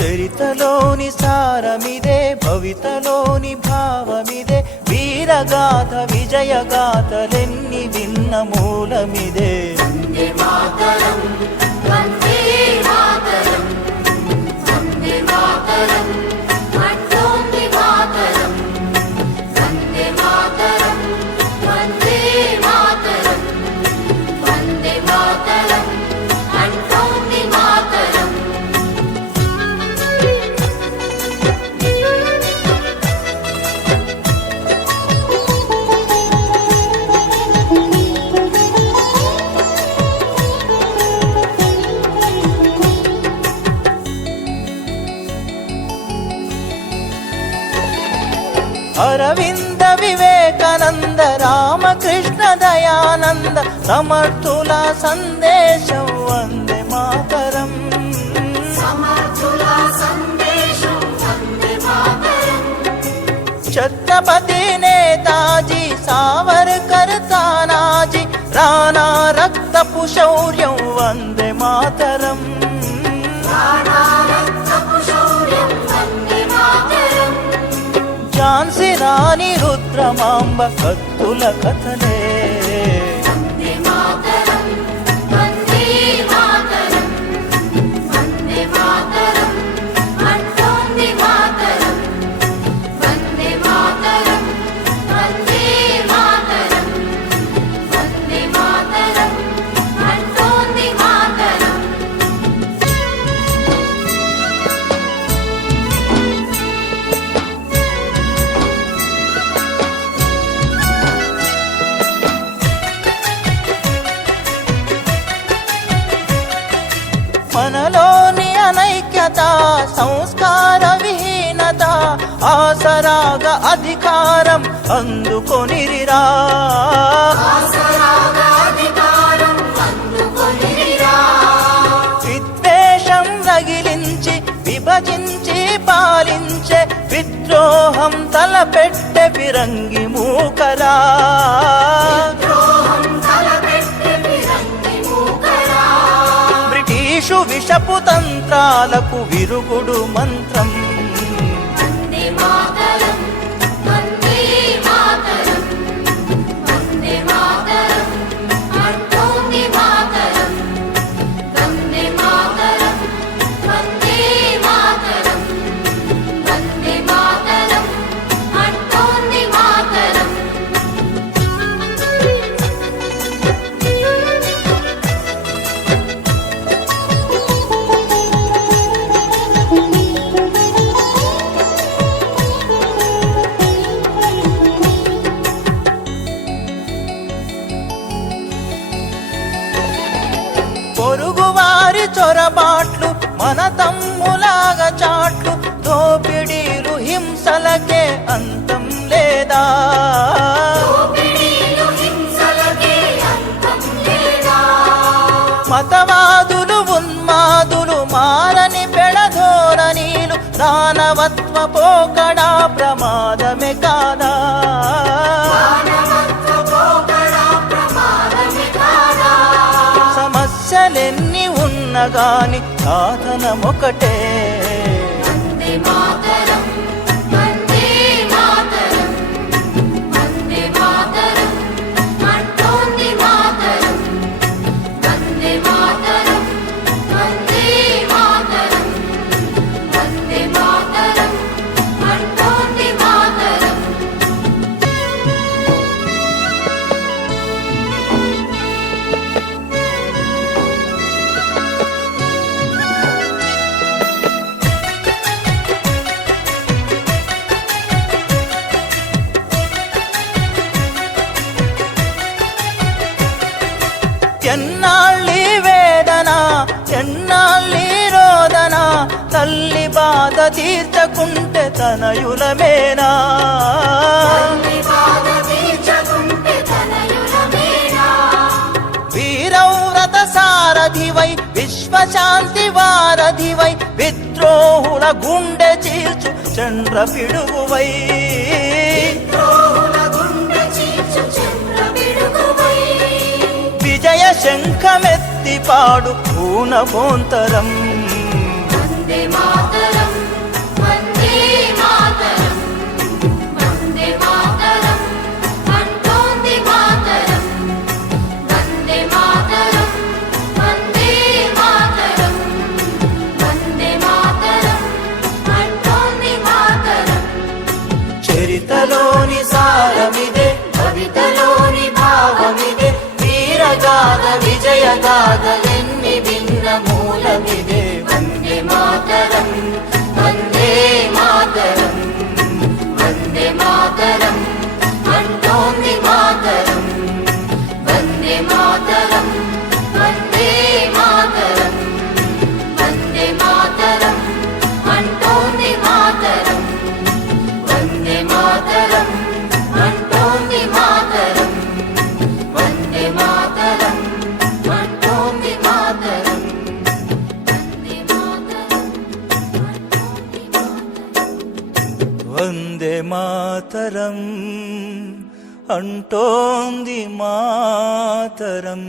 చరితలోని సారమిదే, భవితలోని భావమిదే, వీరగాథ విజయగాథలెన్ని విన్న మూలమిదే. వందే మాతరం, వందే మాతరం, వందే మాతరం, అంటోంది మాతరం. వందే మాతరం, వందే మాతరం, వందే మాతరం, అంటోంది మాతరం. అరవింద వివేకానంద రామకృష్ణ దయానంద సమర్థుల సందేశం వందే మాతరం. సమర్థుల సందేశం వందే మాతరం. ఛత్రపతి నేతాజీ సావర్కర్ తానాజీ రాణా రక్తపు శౌర్యం వందే మాతరం. రాణా రక్తపు శౌర్యం వందే మాతరం. ఝాన్సీ రాణి రుద్రమాంబ కత్తుల కథలే. వందే మాతరం, వందే మాతరం, వందే మాతరం, అంటోంది మాతరం. వందే మాతరం, వందే మాతరం, వందే మాతరం, అంటోంది మాతరం. మనలోని అనైక్యత సంస్కార విహీనత ఆసరాగ అధికారం అందుకొనిరిరా. ఆసరాగా అధికారం అందుకొనిరా. విద్వేషం రగిలించి విభజించి పాలించే విద్రోహం తలపెట్టె ఫిరంగి మూకరా. ద్రోహం తలపెట్టె ఫిరంగి మూకరా. బ్రిటిషు విషపు తంత్రాలకు విరుగుడు మంత్రం. వందే మాతరం, వందే మాతరం, వందే మాతరం, అంటోంది మాతరం. వందే మాతరం, వందే మాతరం, వందే మాతరం, అంటోంది మాతరం. పొరుగువారి చొరబాట్లు మన తమ్ములాగా చాట్లు దోపిడీలు హింసలకే అంతం లేదా. దోపిడీలు హింసలకే అంతం లేదా. మతవాదులు ఉన్మాదులు మారని పెడధోరణీలు దానవత్వ పోకడా ప్రమాదమే కాదా. మానవత్వ పోకడా ప్రమాదమే కాదా. సమస్యలెన్ని ఉన్నగాని సాధనమొకటే. వందే మాతరం, వందే మాతరం, వందే మాతరం, అంటోంది మాతరం. వందే మాతరం, వందే మాతరం, వందే మాతరం, అంటోంది మాతరం. ఎన్నాళ్ళీ వేదన ఎన్నాళ్ళీ రోదన తల్లి బాధ తీర్చకుంటే తనయులమేనా తల్లి బాధ తీర్చకుంటే తనయులమేనా వీరవ్రత సారథివై విశ్వశాంతి వారధివై విద్రోహుల గుండె చీల్చు చంద్ర పిడుగువై ద్రోహుల గుండె చీల్చు చంద్ర పిడుగువై విజయ శంఖమెత్తి పాడు పూనభోంతరం వందే మాతరం వందే మాతరం వందే మాతరం అంటోంది మాతరం వందే మాతరం వందే మాతరం వందే మాతరం అంటోంది మాతరం చరితలోని సారమిదే కవితలోని భావమిదే వీరగాథ విజయగాథలెన్ని భిన్న మూలమిదే వందే మాతరం వందే మాతరం వందే మాతరం అంటోంది మాతరం వందే మాతరం వందే మాతరం వందే మాతరం అంటోంది మాతరం వందే మాతరం అంటోంది మాతరం వందే మాతరం అంటోంది మాతరం వందే మాతరం వందే మాతరం అంటోంది మాతరం